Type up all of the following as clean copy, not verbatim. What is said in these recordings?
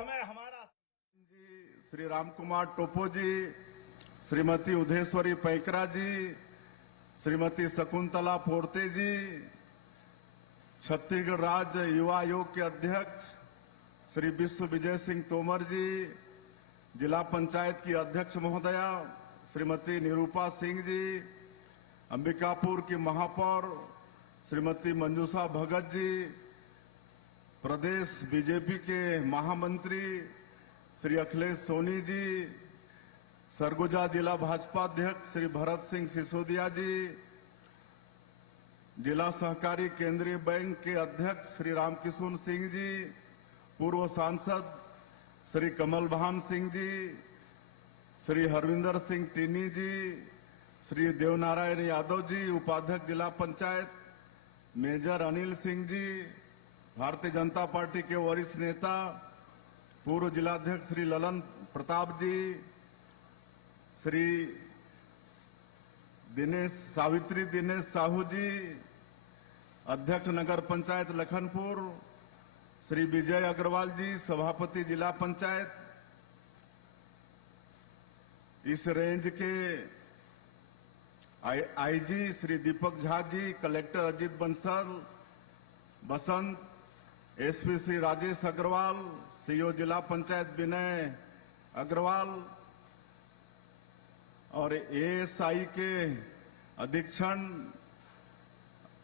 समय हमारा जी, श्री रामकुमार टोपो जी, श्रीमती उदयेश्वरी पैकरा जी, श्रीमती शकुंतला पोर्ते जी, छत्तीसगढ़ राज्य युवा आयोग के अध्यक्ष श्री विश्व विजय सिंह तोमर जी, जिला पंचायत की अध्यक्ष महोदया श्रीमती निरूपा सिंह जी, अंबिकापुर की महापौर श्रीमती मंजूषा भगत जी, प्रदेश बीजेपी के महामंत्री श्री अखिलेश सोनी जी, सरगुजा जिला भाजपा अध्यक्ष श्री भरत सिंह सिसोदिया जी, जिला सहकारी केंद्रीय बैंक के अध्यक्ष श्री रामकिशुन सिंह जी, पूर्व सांसद श्री कमल भान सिंह जी, श्री हरविंदर सिंह टीनी जी, श्री देवनारायण यादव जी, उपाध्यक्ष जिला पंचायत मेजर अनिल सिंह जी, भारतीय जनता पार्टी के वरिष्ठ नेता पूर्व जिलाध्यक्ष श्री ललन प्रताप जी, श्री सावित्री दिनेश साहू जी, अध्यक्ष नगर पंचायत लखनपुर श्री विजय अग्रवाल जी, सभापति जिला पंचायत, इस रेंज के आईजी श्री दीपक झा जी, कलेक्टर अजीत बंसल बसंत, एसपी श्री राजेश अग्रवाल, सीओ जिला पंचायत विनय अग्रवाल और एएसआई के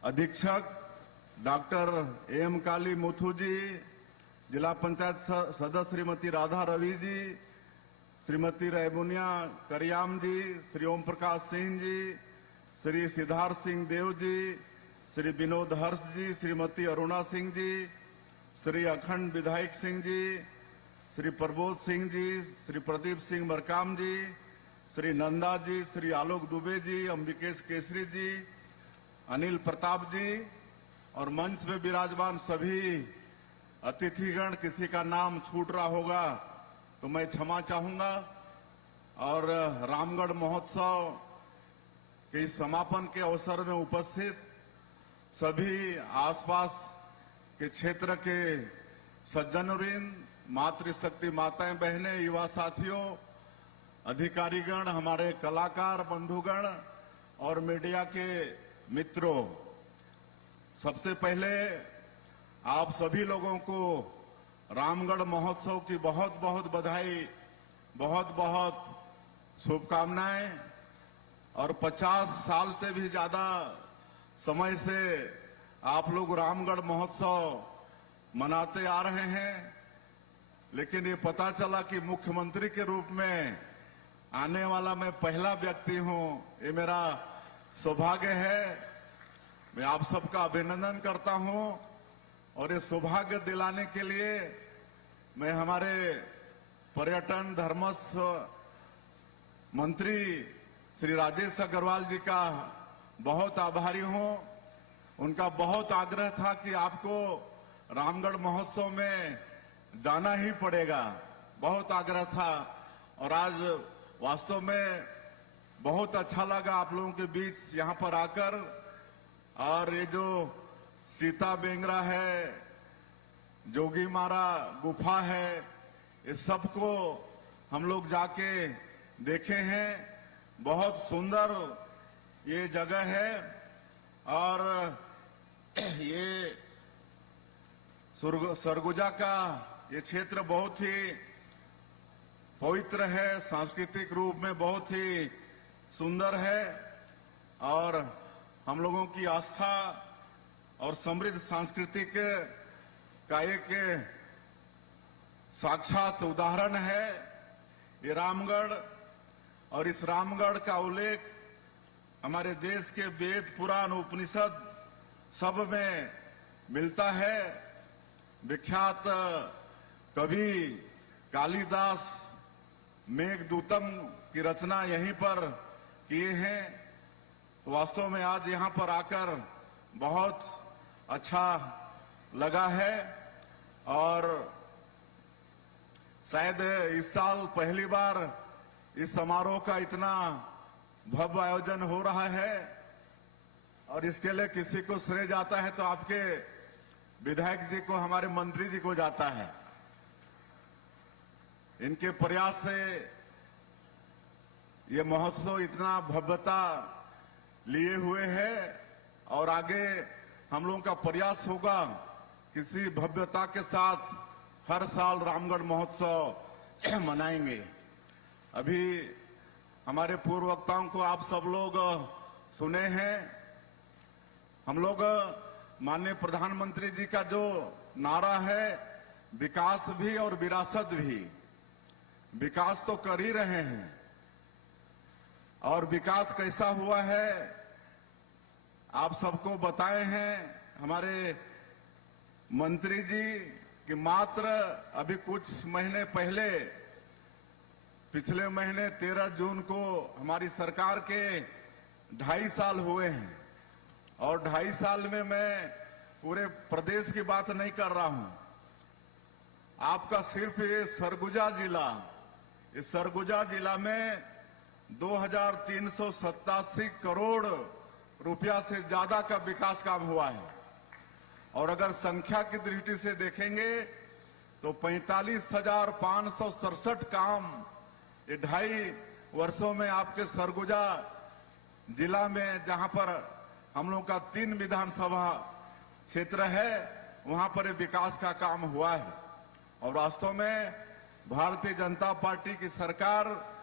अधीक्षक डॉक्टर एम काली मुथु जी, जिला पंचायत सदस्य श्रीमती राधा रवि जी, श्रीमती रेमुनिया करियाम जी, श्री ओम प्रकाश सिंह जी, श्री सिद्धार्थ सिंह देव जी, श्री विनोद हर्ष जी, श्रीमती अरुणा सिंह जी, श्री अखंड विधायक सिंह जी, श्री प्रबोध सिंह जी, श्री प्रदीप सिंह मरकाम जी, श्री नंदा जी, श्री आलोक दुबे जी, अंबिकेश केसरी जी, अनिल प्रताप जी और मंच में विराजमान सभी अतिथिगण, किसी का नाम छूट रहा होगा तो मैं क्षमा चाहूंगा। और रामगढ़ महोत्सव के इस समापन के अवसर में उपस्थित सभी आसपास के क्षेत्र के सज्जनवृंद, मातृशक्ति माताएं बहनें, युवा साथियों, अधिकारीगण, हमारे कलाकार बंधुगण और मीडिया के मित्रों, सबसे पहले आप सभी लोगों को रामगढ़ महोत्सव की बहुत बहुत बधाई, बहुत बहुत शुभकामनाएं। और 50 साल से भी ज्यादा समय से आप लोग रामगढ़ महोत्सव मनाते आ रहे हैं, लेकिन ये पता चला कि मुख्यमंत्री के रूप में आने वाला मैं पहला व्यक्ति हूं। ये मेरा सौभाग्य है। मैं आप सबका अभिनंदन करता हूं और ये सौभाग्य दिलाने के लिए मैं हमारे पर्यटन धर्मस्व मंत्री श्री राजेश अग्रवाल जी का बहुत आभारी हूं। उनका बहुत आग्रह था कि आपको रामगढ़ महोत्सव में जाना ही पड़ेगा, बहुत आग्रह था और आज वास्तव में बहुत अच्छा लगा आप लोगों के बीच यहां पर आकर। और ये जो सीता बेंगरा है, जोगी मारा गुफा है, इस सबको हम लोग जाके देखे हैं। बहुत सुंदर ये जगह है और ये सरगुजा का ये क्षेत्र बहुत ही पवित्र है, सांस्कृतिक रूप में बहुत ही सुंदर है और हम लोगों की आस्था और समृद्ध सांस्कृतिक का एक साक्षात उदाहरण है ये रामगढ़। और इस रामगढ़ का उल्लेख हमारे देश के वेद पुराण उपनिषद सब में मिलता है। विख्यात कवि कालिदास मेघदूतम की रचना यहीं पर किए हैं। तो वास्तव में आज यहां पर आकर बहुत अच्छा लगा है और शायद इस साल पहली बार इस समारोह का इतना भव्य आयोजन हो रहा है और इसके लिए किसी को श्रेय जाता है तो आपके विधायक जी को, हमारे मंत्री जी को जाता है। इनके प्रयास से ये महोत्सव इतना भव्यता लिए हुए है और आगे हम लोगों का प्रयास होगा किसी भव्यता के साथ हर साल रामगढ़ महोत्सव मनाएंगे। अभी हमारे पूर्व वक्ताओं को आप सब लोग सुने हैं। हम लोग माननीय प्रधानमंत्री जी का जो नारा है विकास भी और विरासत भी, विकास तो कर ही रहे हैं और विकास कैसा हुआ है आप सबको बताए हैं हमारे मंत्री जी कि मात्र अभी कुछ महीने पहले पिछले महीने 13 जून को हमारी सरकार के 2.5 साल हुए हैं और 2.5 साल में मैं पूरे प्रदेश की बात नहीं कर रहा हूं। आपका सिर्फ ये सरगुजा जिला, इस सरगुजा जिला में 2387 करोड़ रुपया से ज्यादा का विकास काम हुआ है और अगर संख्या की दृष्टि से देखेंगे तो 45,567 काम ये 2.5 वर्षों में आपके सरगुजा जिला में, जहां पर हम लोग का 3 विधानसभा क्षेत्र है, वहां पर विकास का काम हुआ है। और वास्तव में भारतीय जनता पार्टी की सरकार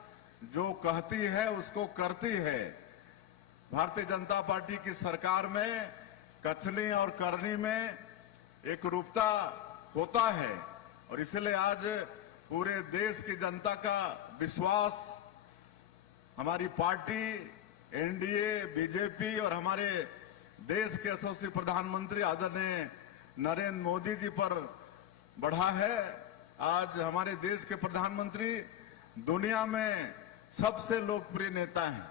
जो कहती है उसको करती है। भारतीय जनता पार्टी की सरकार में कथनी और करनी में एक रूपता होता है और इसलिए आज पूरे देश की जनता का विश्वास हमारी पार्टी, एनडीए, बीजेपी और हमारे देश के यशस्वी प्रधानमंत्री आदरणीय नरेंद्र मोदी जी पर बढ़ा है। आज हमारे देश के प्रधानमंत्री दुनिया में सबसे लोकप्रिय नेता हैं।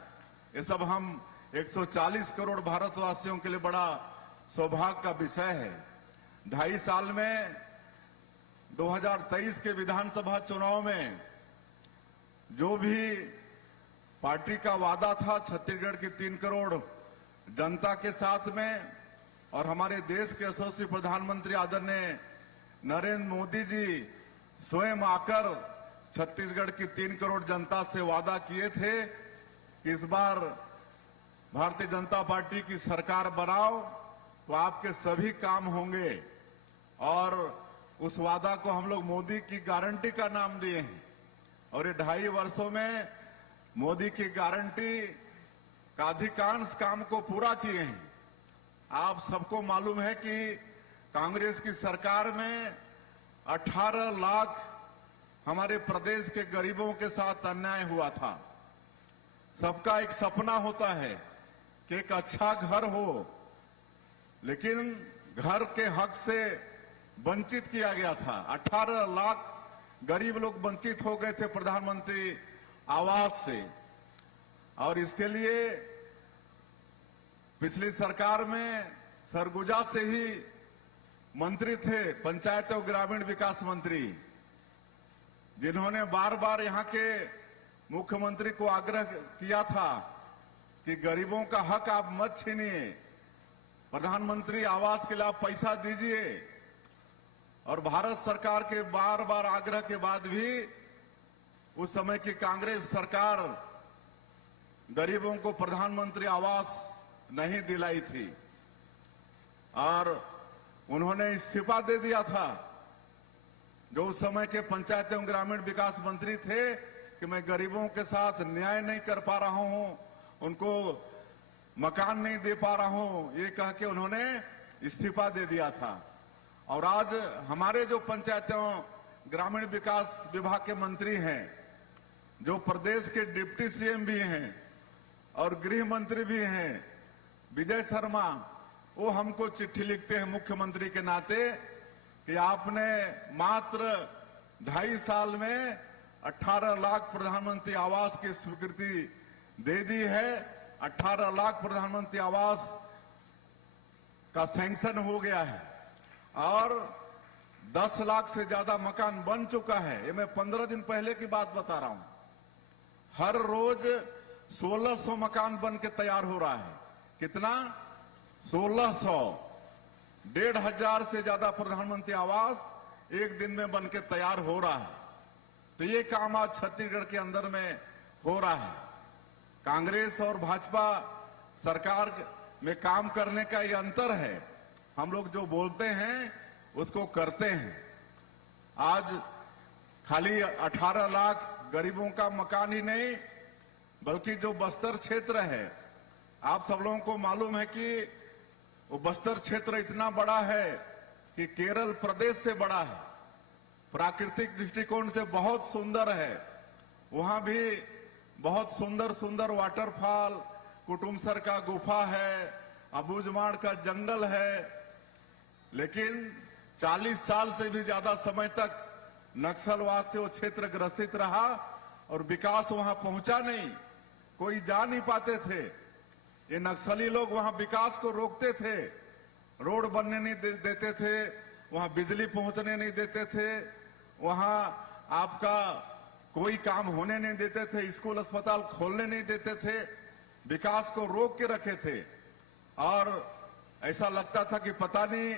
ये सब हम 140 करोड़ भारतवासियों के लिए बड़ा सौभाग्य का विषय है। 2.5 साल में 2023 के विधानसभा चुनाव में जो भी पार्टी का वादा था छत्तीसगढ़ की 3 करोड़ जनता के साथ में और हमारे देश के यशस्वी प्रधानमंत्री आदरणीय नरेंद्र मोदी जी स्वयं आकर छत्तीसगढ़ की 3 करोड़ जनता से वादा किए थे कि इस बार भारतीय जनता पार्टी की सरकार बनाओ तो आपके सभी काम होंगे और उस वादा को हम लोग मोदी की गारंटी का नाम दिए हैं और ये 2.5 वर्षों में मोदी की गारंटी का अधिकांश काम को पूरा किए हैं। आप सबको मालूम है कि कांग्रेस की सरकार में 18 लाख हमारे प्रदेश के गरीबों के साथ अन्याय हुआ था। सबका एक सपना होता है कि एक अच्छा घर हो, लेकिन घर के हक से वंचित किया गया था। 18 लाख गरीब लोग वंचित हो गए थे प्रधानमंत्री आवास से और इसके लिए पिछली सरकार में सरगुजा से ही मंत्री थे, पंचायत और ग्रामीण विकास मंत्री, जिन्होंने बार बार यहाँ के मुख्यमंत्री को आग्रह किया था कि गरीबों का हक आप मत छीनिए, प्रधानमंत्री आवास के लिए आप पैसा दीजिए। और भारत सरकार के बार बार आग्रह के बाद भी उस समय की कांग्रेस सरकार गरीबों को प्रधानमंत्री आवास नहीं दिलाई थी और उन्होंने इस्तीफा दे दिया था। जो उस समय के पंचायत एवं ग्रामीण विकास मंत्री थे कि मैं गरीबों के साथ न्याय नहीं कर पा रहा हूं, उनको मकान नहीं दे पा रहा हूं, ये कह के उन्होंने इस्तीफा दे दिया था। और आज हमारे जो पंचायत एवं ग्रामीण विकास विभाग के मंत्री हैं, जो प्रदेश के डिप्टी सीएम भी हैं और गृह मंत्री भी हैं, विजय शर्मा, वो हमको चिट्ठी लिखते हैं मुख्यमंत्री के नाते कि आपने मात्र 2.5 साल में 18 लाख प्रधानमंत्री आवास की स्वीकृति दे दी है। 18 लाख प्रधानमंत्री आवास का सैंक्शन हो गया है और 10 लाख से ज्यादा मकान बन चुका है। ये मैं 15 दिन पहले की बात बता रहा हूं। हर रोज 1600 मकान बन के तैयार हो रहा है। कितना? 1600। 1,500 से ज्यादा प्रधानमंत्री आवास एक दिन में बन के तैयार हो रहा है तो ये काम आज छत्तीसगढ़ के अंदर में हो रहा है। कांग्रेस और भाजपा सरकार में काम करने का ये अंतर है। हम लोग जो बोलते हैं उसको करते हैं। आज खाली 18 लाख गरीबों का मकान ही नहीं, बल्कि जो बस्तर क्षेत्र है, आप सब लोगों को मालूम है कि वो बस्तर क्षेत्र इतना बड़ा है कि केरल प्रदेश से बड़ा है। प्राकृतिक दृष्टिकोण से बहुत सुंदर है। वहां भी बहुत सुंदर सुंदर वाटरफॉल, कुटुमसर का गुफा है, अबूझमाड़ का जंगल है। लेकिन 40 साल से भी ज्यादा समय तक नक्सलवाद से वो क्षेत्र ग्रसित रहा और विकास वहां पहुंचा नहीं। कोई जा नहीं पाते थे। ये नक्सली लोग वहां विकास को रोकते थे, रोड बनने नहीं देते थे, वहां बिजली पहुंचने नहीं देते थे, वहां आपका कोई काम होने नहीं देते थे, स्कूल अस्पताल खोलने नहीं देते थे, विकास को रोक के रखे थे। और ऐसा लगता था कि पता नहीं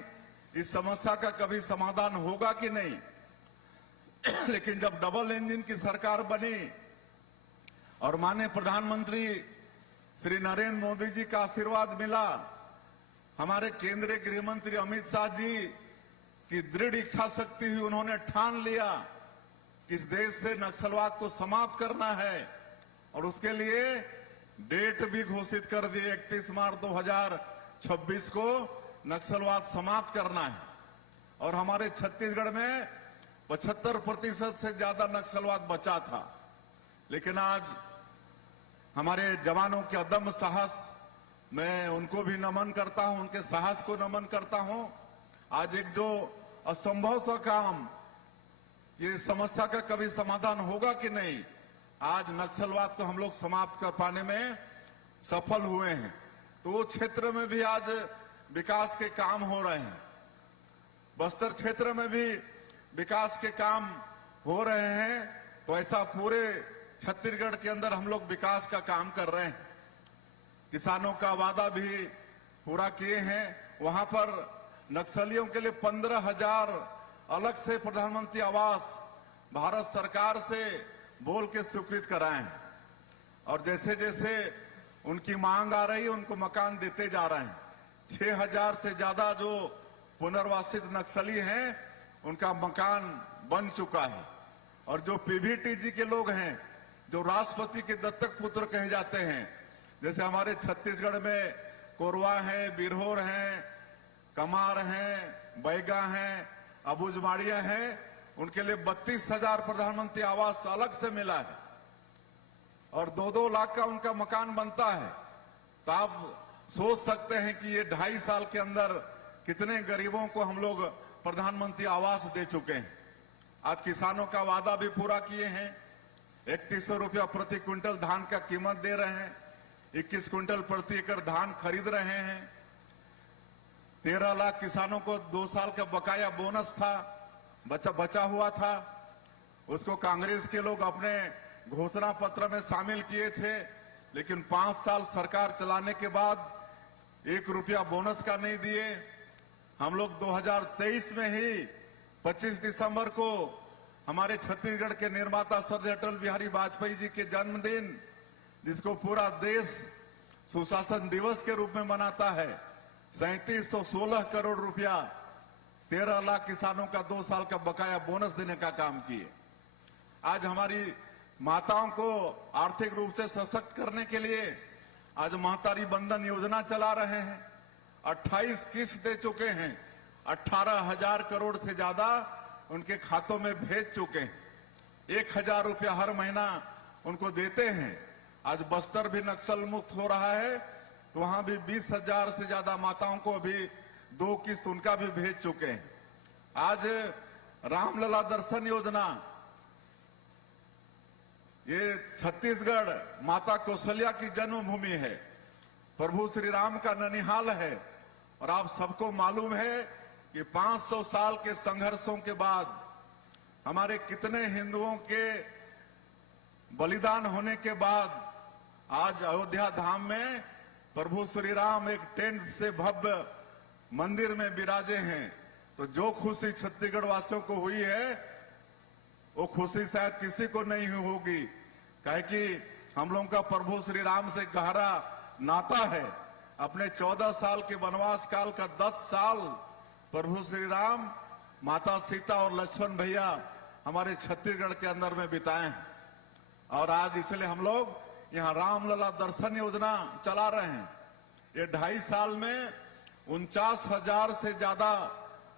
इस समस्या का कभी समाधान होगा कि नहीं। लेकिन जब डबल इंजन की सरकार बनी और माननीय प्रधानमंत्री श्री नरेंद्र मोदी जी का आशीर्वाद मिला, हमारे केंद्रीय गृह मंत्री अमित शाह जी की दृढ़ इच्छा शक्ति हुई, उन्होंने ठान लिया कि इस देश से नक्सलवाद को समाप्त करना है और उसके लिए डेट भी घोषित कर दी। 31 मार्च 2026 को नक्सलवाद समाप्त करना है। और हमारे छत्तीसगढ़ में 75% से ज्यादा नक्सलवाद बचा था। लेकिन आज हमारे जवानों के अदम्य साहस, मैं उनको भी नमन करता हूं, उनके साहस को नमन करता हूं। आज एक जो असंभव सा काम, ये समस्या का कभी समाधान होगा कि नहीं, आज नक्सलवाद को हम लोग समाप्त कर पाने में सफल हुए हैं। तो वो क्षेत्र में भी आज विकास के काम हो रहे हैं। बस्तर क्षेत्र में भी विकास के काम हो रहे हैं। तो ऐसा पूरे छत्तीसगढ़ के अंदर हम लोग विकास का काम कर रहे हैं। किसानों का वादा भी पूरा किए हैं। वहां पर नक्सलियों के लिए 15,000 अलग से प्रधानमंत्री आवास भारत सरकार से बोल के स्वीकृत कराए हैं। और जैसे जैसे उनकी मांग आ रही है, उनको मकान देते जा रहे हैं। 6,000 से ज्यादा जो पुनर्वासित नक्सली हैं, उनका मकान बन चुका है। और जो पीवीटीजी के लोग हैं, जो राष्ट्रपति के दत्तक पुत्र कहे जाते हैं, जैसे हमारे छत्तीसगढ़ में कोरवा है, बिरहोर हैं, कमार हैं, बैगा हैं, अबूझमाड़िया हैं, उनके लिए 32,000 प्रधानमंत्री आवास अलग से मिला है और 2-2 लाख का उनका मकान बनता है। तो आप सोच सकते हैं कि ये 2.5 साल के अंदर कितने गरीबों को हम लोग प्रधानमंत्री आवास दे चुके हैं। आज किसानों का वादा भी पूरा किए हैं। 3100 रुपया प्रति क्विंटल धान का कीमत दे रहे हैं। 21 क्विंटल प्रति एकड़ धान खरीद रहे हैं। 13 लाख किसानों को 2 साल का बकाया बोनस था, बचा हुआ था, उसको कांग्रेस के लोग अपने घोषणा पत्र में शामिल किए थे। लेकिन 5 साल सरकार चलाने के बाद 1 रुपया बोनस का नहीं दिए। हम लोग 2023 में ही 25 दिसंबर को हमारे छत्तीसगढ़ के निर्माता स्वर्गीय अटल बिहारी वाजपेयी जी के जन्मदिन, जिसको पूरा देश सुशासन दिवस के रूप में मनाता है, 3716 करोड़ रुपया 13 लाख किसानों का 2 साल का बकाया बोनस देने का काम किए। आज हमारी माताओं को आर्थिक रूप से सशक्त करने के लिए आज महतारी बंधन योजना चला रहे हैं। 28 किस्त दे चुके हैं। 18,000 करोड़ से ज्यादा उनके खातों में भेज चुके हैं। 1,000 रुपया हर महीना उनको देते हैं। आज बस्तर भी नक्सल मुक्त हो रहा है, तो वहां भी 20,000 से ज्यादा माताओं को अभी 2 किस्त उनका भी भेज चुके हैं। आज रामलला दर्शन योजना, ये छत्तीसगढ़ माता कौशल्या की जन्मभूमि है, प्रभु श्री राम का ननिहाल है। और आप सबको मालूम है कि 500 साल के संघर्षों के बाद हमारे कितने हिंदुओं के बलिदान होने के बाद आज अयोध्या धाम में प्रभु श्री राम एक टेंट से भव्य मंदिर में विराजे हैं। तो जो खुशी छत्तीसगढ़ वासियों को हुई है, वो खुशी शायद किसी को नहीं होगी, काहे कि हम लोगों का प्रभु श्री राम से गहरा नाता है। अपने 14 साल के वनवास काल का 10 साल प्रभु श्री राम, माता सीता और लक्ष्मण भैया हमारे छत्तीसगढ़ के अंदर में बिताए हैं। और आज इसलिए हम लोग यहाँ रामलला दर्शन योजना चला रहे हैं। ये 2.5 साल में 49,000 से ज्यादा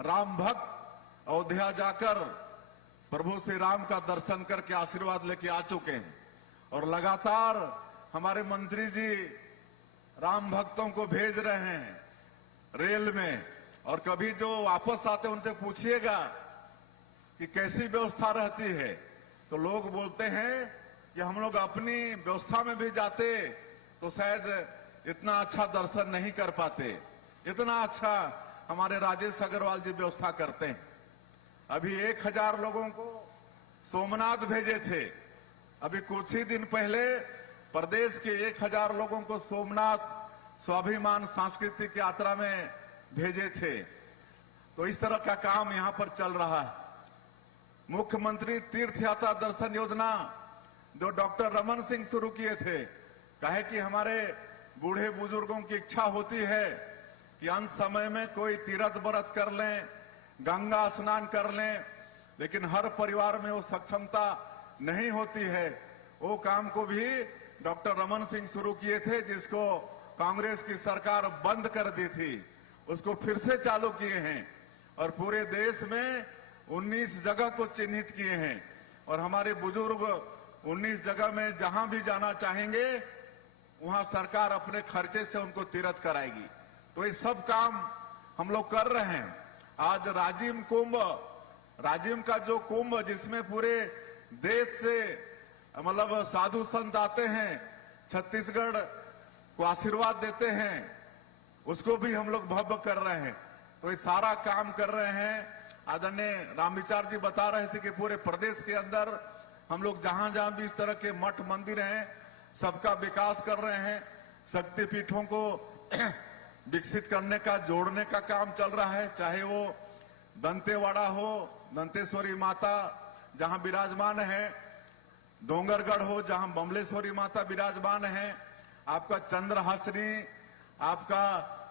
राम भक्त अयोध्या जाकर प्रभु श्री राम का दर्शन करके आशीर्वाद लेके आ चुके हैं। और लगातार हमारे मंत्री जी राम भक्तों को भेज रहे हैं रेल में। और कभी जो वापस आते उनसे पूछिएगा कि कैसी व्यवस्था रहती है, तो लोग बोलते हैं कि हम लोग अपनी व्यवस्था में भी जाते तो शायद इतना अच्छा दर्शन नहीं कर पाते। इतना अच्छा हमारे राजेश अग्रवाल जी व्यवस्था करते हैं। अभी 1000 लोगों को सोमनाथ भेजे थे। अभी कुछ ही दिन पहले प्रदेश के 1000 लोगों को सोमनाथ स्वाभिमान सांस्कृतिक यात्रा में भेजे थे। तो इस तरह का काम यहां पर चल रहा है। मुख्यमंत्री तीर्थ यात्रा दर्शन योजना जो डॉक्टर रमन सिंह शुरू किए थे, कहे कि हमारे बूढ़े बुजुर्गों की इच्छा होती है कि अंत समय में कोई तीर्थ व्रत कर लें, गंगा स्नान कर लें, लेकिन हर परिवार में वो सक्षमता नहीं होती है। वो काम को भी डॉक्टर रमन सिंह शुरू किए थे, जिसको कांग्रेस की सरकार बंद कर दी थी। उसको फिर से चालू किए हैं और पूरे देश में 19 जगह को चिन्हित किए हैं। और हमारे बुजुर्ग 19 जगह में जहां भी जाना चाहेंगे वहां सरकार अपने खर्चे से उनको तीर्थ कराएगी। तो ये सब काम हम लोग कर रहे हैं। आज राजिम कुंभ, राजिम का जो कुंभ जिसमें पूरे देश से मतलब साधु संत आते हैं, छत्तीसगढ़ को आशीर्वाद देते हैं, उसको भी हम लोग भव्य कर रहे हैं। तो ये सारा काम कर रहे हैं। आदरणीय रामविचार जी बता रहे थे कि पूरे प्रदेश के अंदर हम लोग जहां जहां भी इस तरह के मठ मंदिर हैं सबका विकास कर रहे हैं। शक्तिपीठों को विकसित करने का, जोड़ने का काम चल रहा है। चाहे वो दंतेवाड़ा हो, दंतेश्वरी माता जहां विराजमान है, डोंगरगढ़ हो जहां बमलेश्वरी माता विराजमान है, आपका चंद्रहासनी, आपका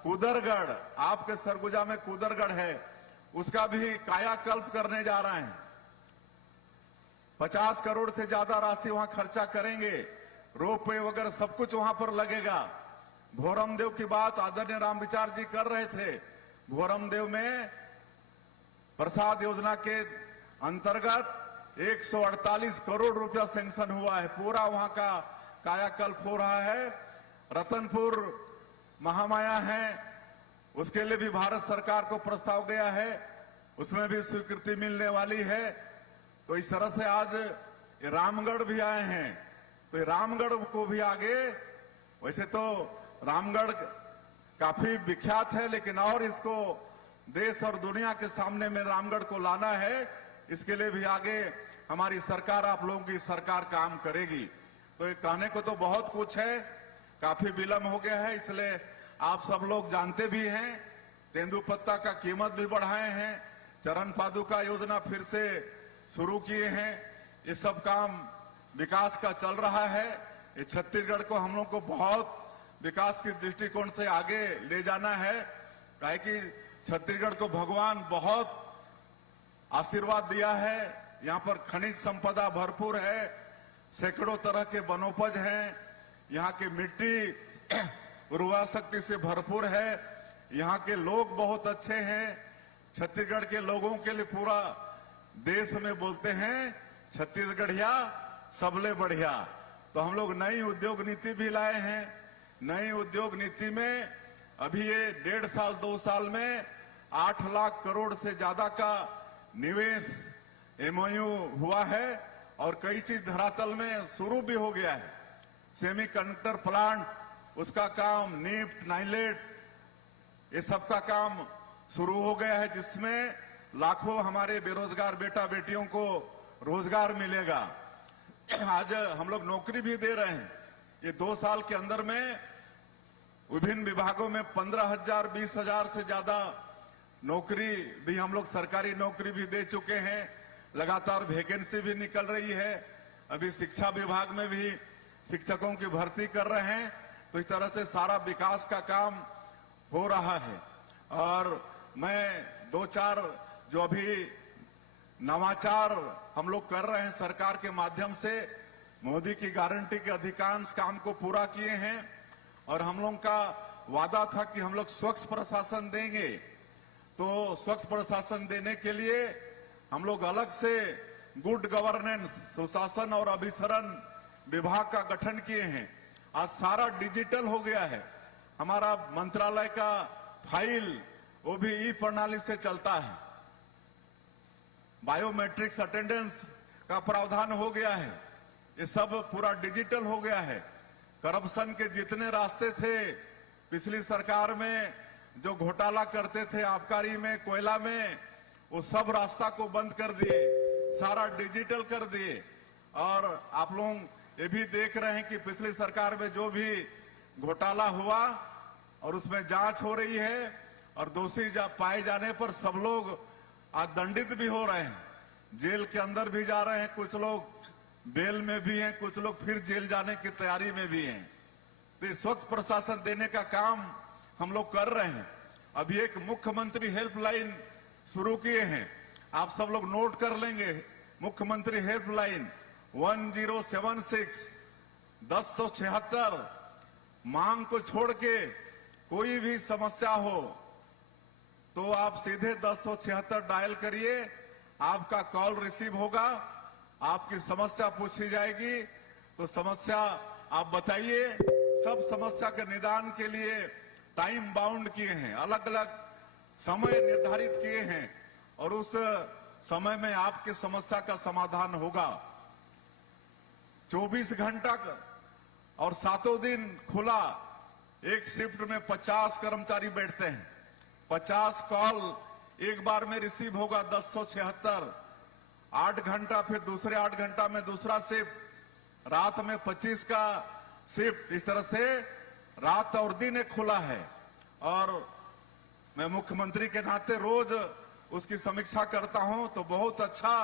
कुदरगढ़, आपके सरगुजा में कुदरगढ़ है, उसका भी कायाकल्प करने जा रहे हैं। 50 करोड़ से ज्यादा राशि वहां खर्चा करेंगे। रोपवे वगैरह सब कुछ वहां पर लगेगा। भोरमदेव की बात आदरणीय रामविचार जी कर रहे थे। भोरमदेव में प्रसाद योजना के अंतर्गत 148 करोड़ रुपया सैंक्शन हुआ है। पूरा वहां का कायाकल्प हो रहा है। रतनपुर महामाया है, उसके लिए भी भारत सरकार को प्रस्ताव गया है, उसमें भी स्वीकृति मिलने वाली है। तो इस तरह से आज रामगढ़ भी आए हैं। तो रामगढ़ को भी आगे, वैसे तो रामगढ़ काफी विख्यात है, लेकिन और इसको देश और दुनिया के सामने में रामगढ़ को लाना है। इसके लिए भी आगे हमारी सरकार, आप लोगों की सरकार काम करेगी। तो ये कहने को तो बहुत कुछ है, काफी विलंब हो गया है, इसलिए आप सब लोग जानते भी हैं। तेंदुपत्ता का कीमत भी बढ़ाए हैं, चरण पादुका योजना फिर से शुरू किए हैं। ये सब काम विकास का चल रहा है। ये छत्तीसगढ़ को हम लोग को बहुत विकास की दृष्टिकोण से आगे ले जाना है। काहे कि छत्तीसगढ़ को भगवान बहुत आशीर्वाद दिया है। यहाँ पर खनिज संपदा भरपूर है, सैकड़ों तरह के वनोपज हैं, यहाँ की मिट्टी उर्वरा शक्ति से भरपूर है, यहाँ के लोग बहुत अच्छे हैं। छत्तीसगढ़ के लोगों के लिए पूरा देश में बोलते हैं छत्तीसगढ़िया सबले बढ़िया। तो हम लोग नई उद्योग नीति भी लाए हैं। नई उद्योग नीति में अभी ये 1.5 साल 2 साल में 8 लाख करोड़ से ज्यादा का निवेश MOU हुआ है और कई चीज धरातल में शुरू भी हो गया है। सेमीकंडक्टर प्लांट, उसका काम, निफ्ट, नाइलेट, ये सब का काम शुरू हो गया है, जिसमें लाखों हमारे बेरोजगार बेटा बेटियों को रोजगार मिलेगा। आज हम लोग नौकरी भी दे रहे हैं। ये 2 साल के अंदर में विभिन्न विभागों में 15,000 20,000 से ज्यादा नौकरी भी हम लोग सरकारी नौकरी भी दे चुके हैं। लगातार वैकेंसी भी निकल रही है। अभी शिक्षा विभाग में भी शिक्षकों की भर्ती कर रहे हैं। तो इस तरह से सारा विकास का काम हो रहा है। और मैं 2-4 जो अभी नवाचार हम लोग कर रहे हैं सरकार के माध्यम से, मोदी की गारंटी के अधिकांश काम को पूरा किए हैं। और हम लोगों का वादा था कि हम लोग स्वच्छ प्रशासन देंगे। तो स्वच्छ प्रशासन देने के लिए हम लोग अलग से गुड गवर्नेंस, सुशासन और अभिसरण विभाग का गठन किए हैं। आज सारा डिजिटल हो गया है। हमारा मंत्रालय का फाइल वो भी ई प्रणाली से चलता है। बायोमेट्रिक्स अटेंडेंस का प्रावधान हो गया है। ये सब पूरा डिजिटल हो गया है। करप्शन के जितने रास्ते थे पिछली सरकार में, जो घोटाला करते थे आबकारी में, कोयला में, वो सब रास्ता को बंद कर दिए, सारा डिजिटल कर दिए। और आप लोग ये भी देख रहे हैं कि पिछली सरकार में जो भी घोटाला हुआ और उसमें जांच हो रही है और दोषी पाए जाने पर सब लोग आज दंडित भी हो रहे हैं, जेल के अंदर भी जा रहे हैं, कुछ लोग बेल में भी हैं, कुछ लोग फिर जेल जाने की तैयारी में भी हैं। तो स्वच्छ प्रशासन देने का काम हम लोग कर रहे हैं। अभी एक मुख्यमंत्री हेल्पलाइन शुरू किए हैं, आप सब लोग नोट कर लेंगे। मुख्यमंत्री हेल्पलाइन 1076 1076। मांग को छोड़ के कोई भी समस्या हो तो आप सीधे 1076 डायल करिए, आपका कॉल रिसीव होगा, आपकी समस्या पूछी जाएगी। तो समस्या आप बताइए। सब समस्या के निदान के लिए टाइम बाउंड किए हैं, अलग अलग समय निर्धारित किए हैं और उस समय में आपकी समस्या का समाधान होगा। 24 घंटा और 7 दिन खुला। एक शिफ्ट में 50 कर्मचारी बैठते हैं। 50 कॉल एक बार में रिसीव होगा। 1076 8 घंटा, फिर दूसरे 8 घंटा में दूसरा शिफ्ट, रात में 25 का शिफ्ट। इस तरह से रात और दिन एक खुला है। और मैं मुख्यमंत्री के नाते रोज उसकी समीक्षा करता हूं तो बहुत अच्छा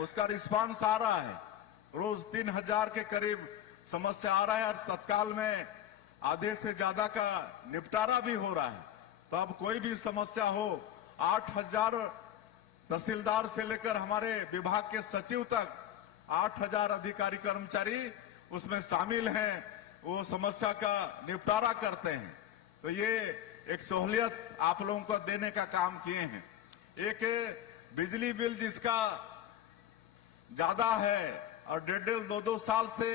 उसका रिस्पांस आ रहा है। रोज 3000 के करीब समस्या आ रहा है और तत्काल में आधे से ज्यादा का निपटारा भी हो रहा है। तो अब कोई भी समस्या हो, 8000 तहसीलदार से लेकर हमारे विभाग के सचिव तक 8000 अधिकारी कर्मचारी उसमें शामिल हैं, वो समस्या का निपटारा करते हैं। तो ये एक सहूलियत आप लोगों को देने का काम किए हैं। एक बिजली बिल जिसका ज्यादा है और 1.5-2 साल से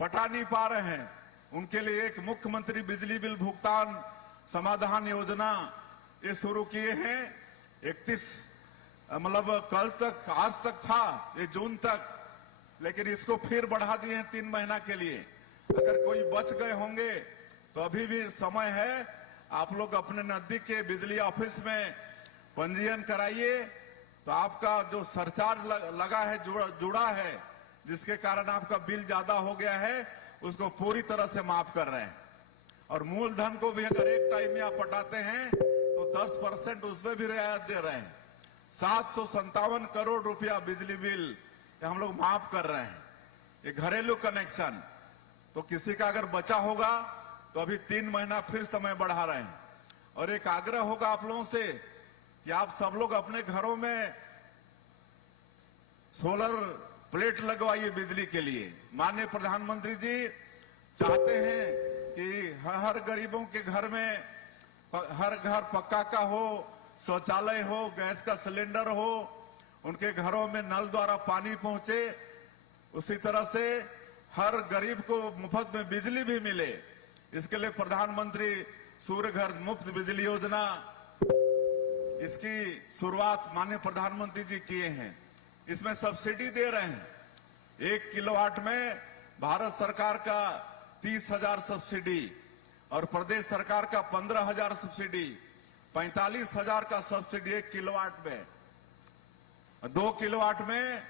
पटा नहीं पा रहे हैं, उनके लिए एक मुख्यमंत्री बिजली बिल भुगतान समाधान योजना ये शुरू किए हैं। 31 मतलब कल तक, आज तक था ये जून तक, लेकिन इसको फिर बढ़ा दिए हैं 3 महीना के लिए। अगर कोई बच गए होंगे तो अभी भी समय है, आप लोग अपने नजदीक के बिजली ऑफिस में पंजीयन कराइए। तो आपका जो सरचार्ज लगा है, जुड़ा है, जिसके कारण आपका बिल ज्यादा हो गया है, उसको पूरी तरह से माफ कर रहे हैं। और मूलधन को भी अगर एक टाइम में आप पटाते हैं तो 10% उसमें भी रियायत दे रहे हैं। 757 करोड़ रुपया बिजली बिल हम लोग माफ कर रहे हैं। ये घरेलू कनेक्शन तो किसी का अगर बचा होगा तो अभी 3 महीना फिर समय बढ़ा रहे हैं। और एक आग्रह होगा आप लोगों से कि आप सब लोग अपने घरों में सोलर प्लेट लगवाइए बिजली के लिए। माननीय प्रधानमंत्री जी चाहते हैं कि हर गरीबों के घर में, हर घर पक्का का हो, शौचालय हो, गैस का सिलेंडर हो, उनके घरों में नल द्वारा पानी पहुंचे। उसी तरह से हर गरीब को मुफ्त में बिजली भी मिले। इसके लिए प्रधानमंत्री सूर्य घर मुफ्त बिजली योजना, इसकी शुरुआत माननीय प्रधानमंत्री जी किए हैं। इसमें सब्सिडी दे रहे हैं। 1 किलोवाट में भारत सरकार का 30,000 सब्सिडी और प्रदेश सरकार का 15,000 सब्सिडी, 45,000 का सब्सिडी 1 किलोवाट में। 2 किलोवाट में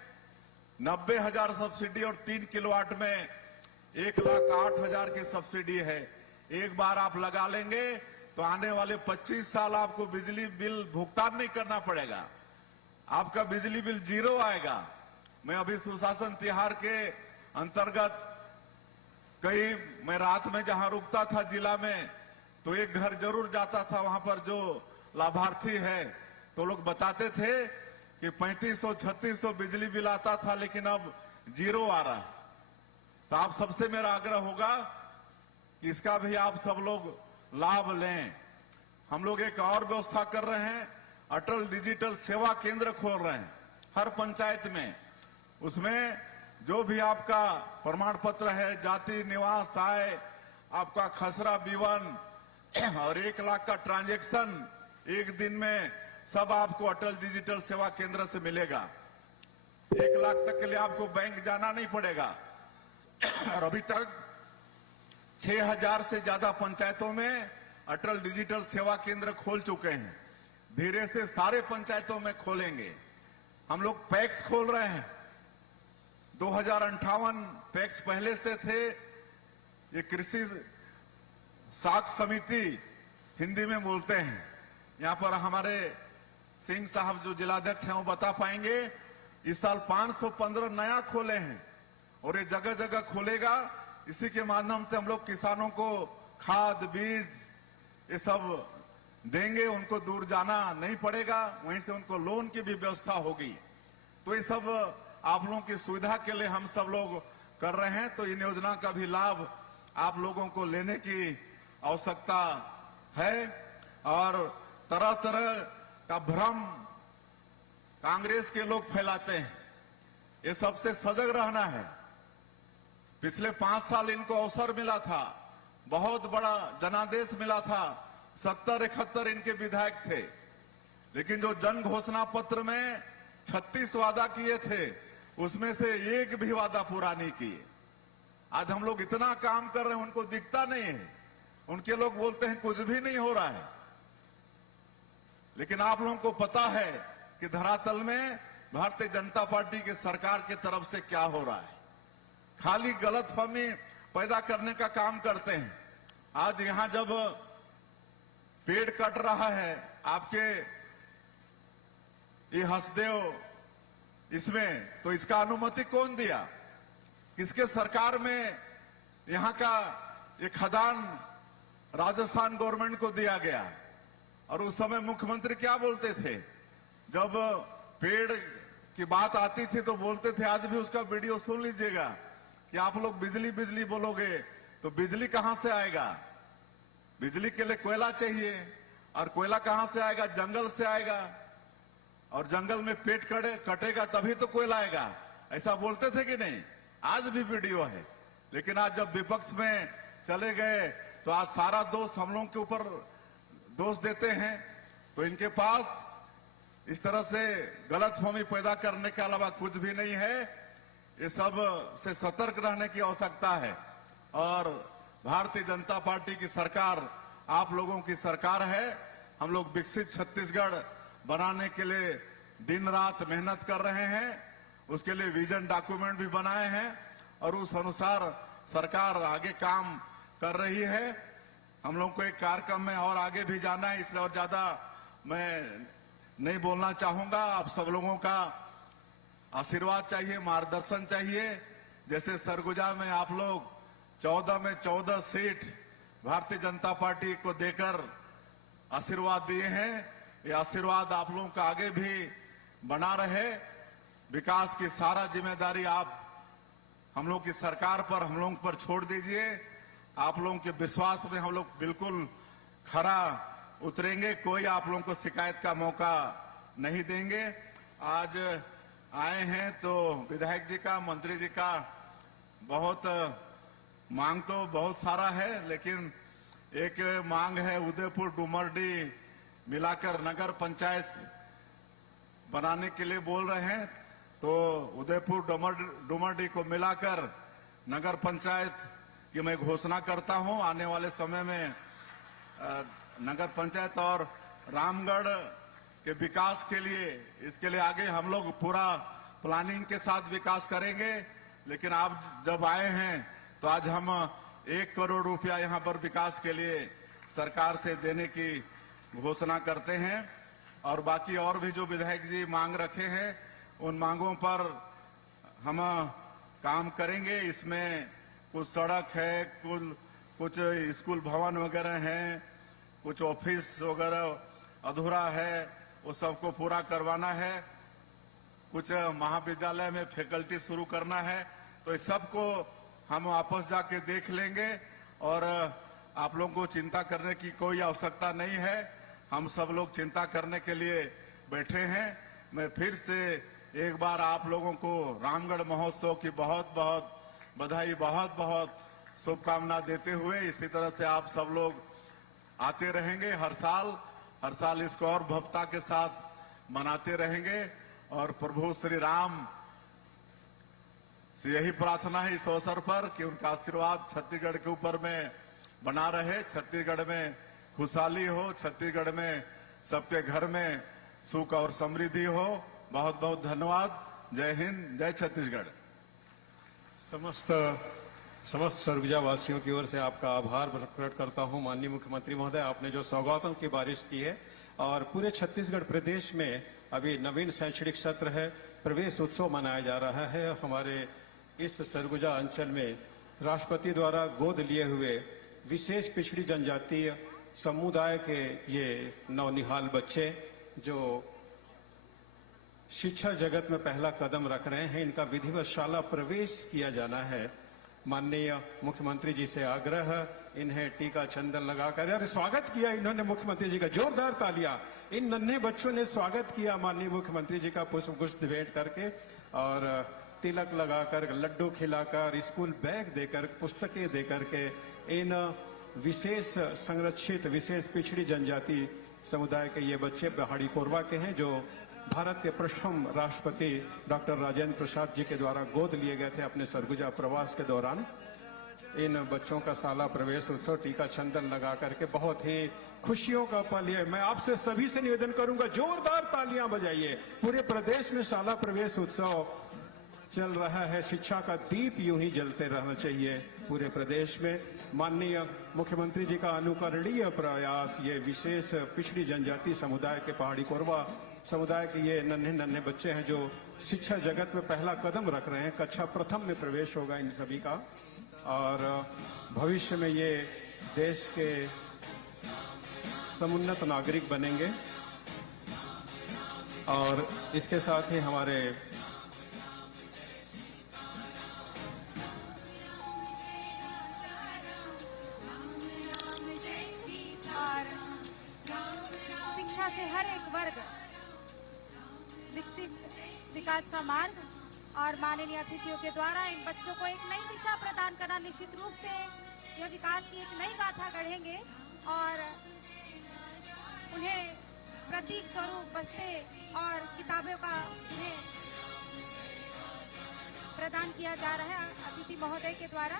90,000 सब्सिडी और 3 किलोवाट में 1,08,000 की सब्सिडी है। एक बार आप लगा लेंगे तो आने वाले 25 साल आपको बिजली बिल भुगतान नहीं करना पड़ेगा। आपका बिजली बिल जीरो आएगा। मैं अभी सुशासन तिहार के अंतर्गत मैं रात में जहां रुकता था जिला में, तो एक घर जरूर जाता था, वहां पर जो लाभार्थी है तो लोग बताते थे कि 3500-3600 बिजली बिल आता था, लेकिन अब जीरो आ रहा है। तो आप सबसे मेरा आग्रह होगा कि इसका भी आप सब लोग लाभ लें। हम लोग एक और व्यवस्था कर रहे हैं, अटल डिजिटल सेवा केंद्र खोल रहे हैं हर पंचायत में। उसमें जो भी आपका प्रमाण पत्र है, जाति, निवास, आय, आपका खसरा विवरण और 1 लाख का ट्रांजैक्शन एक दिन में सब आपको अटल डिजिटल सेवा केंद्र से मिलेगा। 1 लाख तक के लिए आपको बैंक जाना नहीं पड़ेगा। और अभी तक 6000 से ज्यादा पंचायतों में अटल डिजिटल सेवा केंद्र खोल चुके हैं। धीरे से सारे पंचायतों में खोलेंगे। हम लोग पैक्स खोल रहे हैं। 2058 पैक्स पहले से थे। ये कृषि साख समिति हिंदी में बोलते हैं। यहाँ पर हमारे सिंह साहब जो जिलाध्यक्ष हैं वो बता पाएंगे। इस साल 515 नया खोले हैं और ये जगह जगह खोलेगा। इसी के माध्यम से हम लोग किसानों को खाद, बीज ये सब देंगे, उनको दूर जाना नहीं पड़ेगा। वहीं से उनको लोन की भी व्यवस्था होगी। तो ये सब आप लोगों की सुविधा के लिए हम सब लोग कर रहे हैं। तो इन योजना का भी लाभ आप लोगों को लेने की आवश्यकता है। और तरह तरह का भ्रम कांग्रेस के लोग फैलाते हैं, ये सबसे सजग रहना है। पिछले 5 साल इनको अवसर मिला था, बहुत बड़ा जनादेश मिला था। 70-71 इनके विधायक थे, लेकिन जो जन घोषणा पत्र में 36 वादा किए थे, उसमें से एक भी वादा पूरा नहीं किए। आज हम लोग इतना काम कर रहे हैं, उनको दिखता नहीं है। उनके लोग बोलते हैं कुछ भी नहीं हो रहा है, लेकिन आप लोगों को पता है कि धरातल में भारतीय जनता पार्टी की सरकार की तरफ से क्या हो रहा है। खाली गलतफहमी पैदा करने का काम करते हैं। आज यहां जब पेड़ कट रहा है आपके ये हसदेव इसमें, तो इसका अनुमति कौन दिया? किसके सरकार में यहां का ये खदान राजस्थान गवर्नमेंट को दिया गया? और उस समय मुख्यमंत्री क्या बोलते थे? जब पेड़ की बात आती थी तो बोलते थे, आज भी उसका वीडियो सुन लीजिएगा, कि आप लोग बिजली बिजली बोलोगे तो बिजली कहां से आएगा? बिजली के लिए कोयला चाहिए, और कोयला कहां से आएगा? जंगल से आएगा, और जंगल में पेड़ कटेगा तभी तो कोयला आएगा। ऐसा बोलते थे कि नहीं? आज भी वीडियो है। लेकिन आज जब विपक्ष में चले गए तो आज सारा दोष हम लोगों के ऊपर दोष देते हैं। तो इनके पास इस तरह से गलतफहमी पैदा करने के अलावा कुछ भी नहीं है। ये सब से सतर्क रहने की आवश्यकता है। और भारतीय जनता पार्टी की सरकार आप लोगों की सरकार है। हम लोग विकसित छत्तीसगढ़ बनाने के लिए दिन रात मेहनत कर रहे हैं। उसके लिए विजन डॉक्यूमेंट भी बनाए हैं और उस अनुसार सरकार आगे काम कर रही है। हम लोग को एक कार्यक्रम में और आगे भी जाना है, इसलिए और ज्यादा मैं नहीं बोलना चाहूंगा। आप सब लोगों का आशीर्वाद चाहिए, मार्गदर्शन चाहिए। जैसे सरगुजा में आप लोग 14 में 14 सीट भारतीय जनता पार्टी को देकर आशीर्वाद दिए हैं, ये आशीर्वाद आप लोगों का आगे भी बना रहे। विकास की सारा जिम्मेदारी आप हम लोग की सरकार पर, हम लोगों पर छोड़ दीजिए। आप लोगों के विश्वास में हम लोग बिल्कुल खरा उतरेंगे। कोई आप लोगों को शिकायत का मौका नहीं देंगे। आज आए हैं तो विधायक जी का, मंत्री जी का बहुत मांग तो बहुत सारा है, लेकिन एक मांग है उदयपुर डुमरडी मिलाकर नगर पंचायत बनाने के लिए बोल रहे हैं। तो उदयपुर डुमरडी को मिलाकर नगर पंचायत की मैं घोषणा करता हूं। आने वाले समय में नगर पंचायत और रामगढ़ के विकास के लिए, इसके लिए आगे हम लोग पूरा प्लानिंग के साथ विकास करेंगे। लेकिन आप जब आए हैं तो आज हम 1 करोड़ रुपया यहां पर विकास के लिए सरकार से देने की घोषणा करते हैं। और बाकी और भी जो विधायक जी मांग रखे हैं उन मांगों पर हम काम करेंगे। इसमें कुछ सड़क है, कुछ स्कूल भवन वगैरह हैं, कुछ ऑफिस वगैरह अधूरा है, वो सबको पूरा करवाना है। कुछ महाविद्यालय में फैकल्टी शुरू करना है। तो इस सबको हम वापस जाके देख लेंगे और आप लोगों को चिंता करने की कोई आवश्यकता नहीं है। हम सब लोग चिंता करने के लिए बैठे हैं। मैं फिर से एक बार आप लोगों को रामगढ़ महोत्सव की बहुत बहुत बधाई, बहुत बहुत शुभकामना देते हुए इसी तरह से आप सब लोग आते रहेंगे हर साल इसको और भव्यता के साथ मनाते रहेंगे। और प्रभु श्री राम से यही प्रार्थना है इस अवसर पर कि उनका आशीर्वाद छत्तीसगढ़ के ऊपर में बना रहे, छत्तीसगढ़ में खुशहाली हो, छत्तीसगढ़ में सबके घर में सुख और समृद्धि हो। बहुत बहुत धन्यवाद। जय हिंद, जय छत्तीसगढ़। समस्त सरगुजा वासियों की ओर से आपका आभार प्रकट करता हूं। माननीय मुख्यमंत्री महोदय, आपने जो सौगातों की बारिश की है और पूरे छत्तीसगढ़ प्रदेश में अभी नवीन शैक्षणिक सत्र है, प्रवेश उत्सव मनाया जा रहा है। हमारे इस सरगुजा अंचल में राष्ट्रपति द्वारा गोद लिए हुए विशेष पिछड़ी जनजातीय समुदाय के ये नौनिहाल बच्चे जो शिक्षा जगत में पहला कदम रख रहे हैं, इनका विधिवत शाला प्रवेश किया जाना है। माननीय मुख्यमंत्री जी से आग्रह, इन्हें टीका चंदन लगाकर और स्वागत किया इन्होंने मुख्यमंत्री जी का। जोरदार तालियां। इन नन्हे बच्चों ने स्वागत किया माननीय मुख्यमंत्री जी का पुष्प गुच्छ भेंट करके और तिलक लगाकर, लड्डू खिलाकर, स्कूल बैग देकर, पुस्तकें देकर के इन विशेष संरक्षित विशेष पिछड़ी जनजाति समुदाय के ये बच्चे पहाड़ी कोरबा के हैं जो भारत के प्रथम राष्ट्रपति डॉक्टर राजेंद्र प्रसाद जी के द्वारा गोद लिए गए थे अपने सरगुजा प्रवास के दौरान। इन बच्चों का शाला प्रवेश उत्सव टीका चंदन लगा करके बहुत ही खुशियों का पल है। मैं आपसे सभी से निवेदन करूंगा, जोरदार तालियां बजाइए। पूरे प्रदेश में शाला प्रवेश उत्सव चल रहा है। शिक्षा का दीप यूं ही जलते रहना चाहिए पूरे प्रदेश में। माननीय मुख्यमंत्री जी का अनुकरणीय प्रयास, ये विशेष पिछड़ी जनजाति समुदाय के पहाड़ी कोरबा समुदाय के ये नन्हे नन्हे बच्चे हैं जो शिक्षा जगत में पहला कदम रख रहे हैं। कक्षा प्रथम में प्रवेश होगा इन सभी का और भविष्य में ये देश के समुन्नत नागरिक बनेंगे। और इसके साथ ही हमारे शिक्षा से हर एक वर्ग विकसित विकास का मार्ग और माननीय अतिथियों के द्वारा इन बच्चों को एक नई दिशा प्रदान करना, निश्चित रूप से यह विकास की एक नई गाथा गढ़ेंगे और उन्हें प्रतीक स्वरूप बस्ते और किताबों का उन्हें प्रदान किया जा रहा है अतिथि महोदय के द्वारा।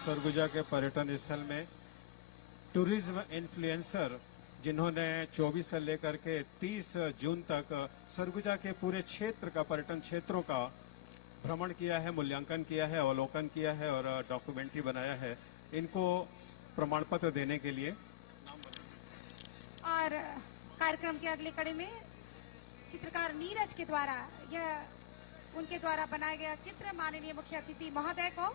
सरगुजा के पर्यटन स्थल में टूरिज्म इन्फ्लुएंसर जिन्होंने 24 से लेकर के 30 जून तक सरगुजा के पूरे क्षेत्र का, पर्यटन क्षेत्रों का भ्रमण किया है, मूल्यांकन किया है, अवलोकन किया है और डॉक्यूमेंट्री बनाया है, इनको प्रमाण पत्र देने के लिए। और कार्यक्रम के अगले कड़ी में चित्रकार नीरज के द्वारा यह उनके द्वारा बनाया गया चित्र माननीय मुख्य अतिथि महोदय को